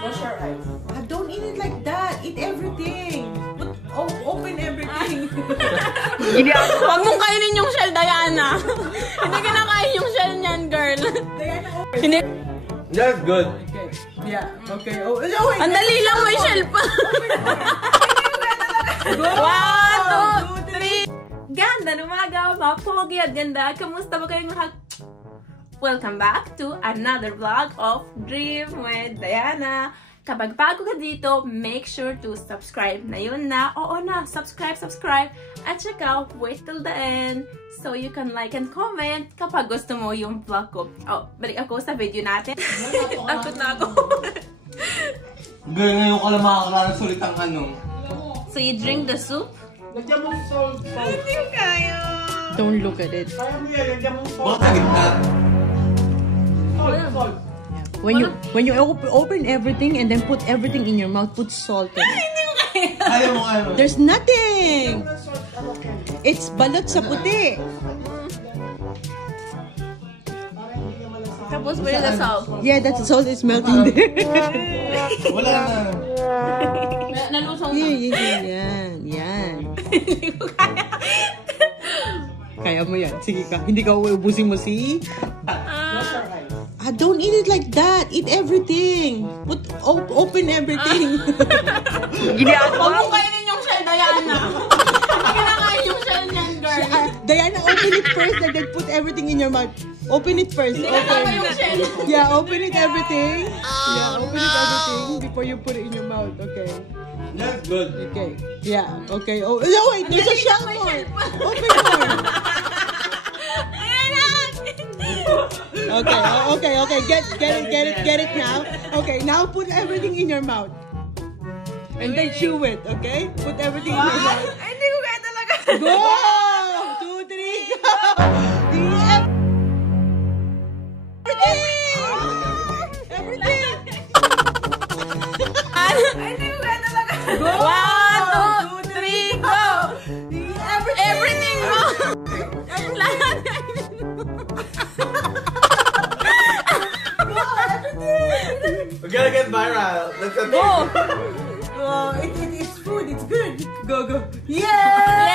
Wash your eyes. Don't eat it like that. Eat everything. Open everything. Huwag mong kainin yung shell, Diana. Hindi kinakain yung shell niyan, girl. Diana, open. Hindi. That's good. Okay. Yeah. Okay. Oh, wait. Ang dali lang, may shell pa. 1, 2, 3. Ganda ng umaga, mga Pogi at Ganda. Kamusta ba kayong lahat? Welcome back to another vlog of Dream with Diana. Kapag bago ka dito, make sure to subscribe na yun na. Oo na, subscribe. At saka, wait till the end so you can like and comment kapag gusto mo yung vlog ko. Oh, balik ako sa video natin. Takot na ako. Girl, ngayon ka lang makakaranas ulit ang ano. So you drink the soup? Lagyan mo salt. Hindi ko kaya. Don't look at it. Kaya mo yan, lagyan mo salt. Bakit na gitna? Salt. When you open everything and then put everything in your mouth, put salt in it. Hindi ko kaya. Ayaw mo, ayaw mo. There's nothing. It's balot sa puti. Tapos wala the salt. Yeah, that salt is melting there. Wala na. Nalusong na. Yan. Hindi ko kaya. Kaya mo yan. Sige ka. Hindi ka uubusin mo si... Wash your eyes. Don't eat it like that. Eat everything. Open everything. Huwag mong kainin yung shell, Diana. Hindi kinakain yung shell niyan, girl. Diana, open it first and then put everything in your mouth. Open it first. Hindi kinakain yung shell. Yeah, open it everything. Yeah, open it everything before you put it in your mouth. Okay. That's good. Okay. Yeah. Okay. Oh, no, wait. There's a shell more. Open more. Okay. Get it now. Okay, now put everything in your mouth. And then chew it, okay? Put everything in your mouth. Hindi ko kaya talaga. Go! 2, 3, go! Everything! Hindi ko kaya talaga. 1, 2, 3, go! Everything mo! Lahat. We're gonna get viral. That's the thing. Oh, it's food. It's good. Go. Yeah!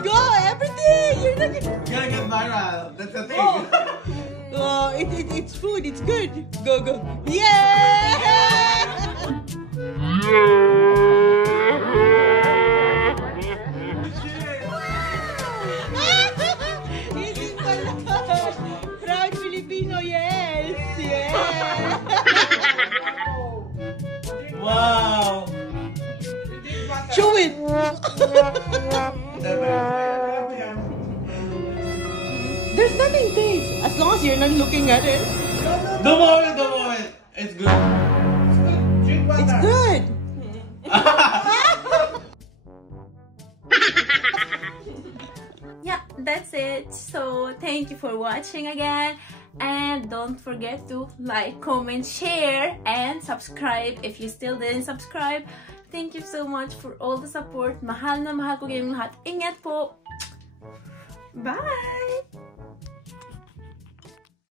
Go! Everything! You're not gonna... We're gonna get viral. That's the thing. Oh, it's food. It's good. Go. Yeah! Eating BALUT. Proud Filipino, yes. Wow. Chew it. There's nothing taste. As long as you're not looking at it. Don't worry. It's good. Drink water. It's good. Yeah, that's it. So thank you for watching again, and don't forget to like, comment, share, and subscribe if you still didn't subscribe. Thank you so much for all the support. Mahal na mahal ko kayong lahat. Ingat po. Bye!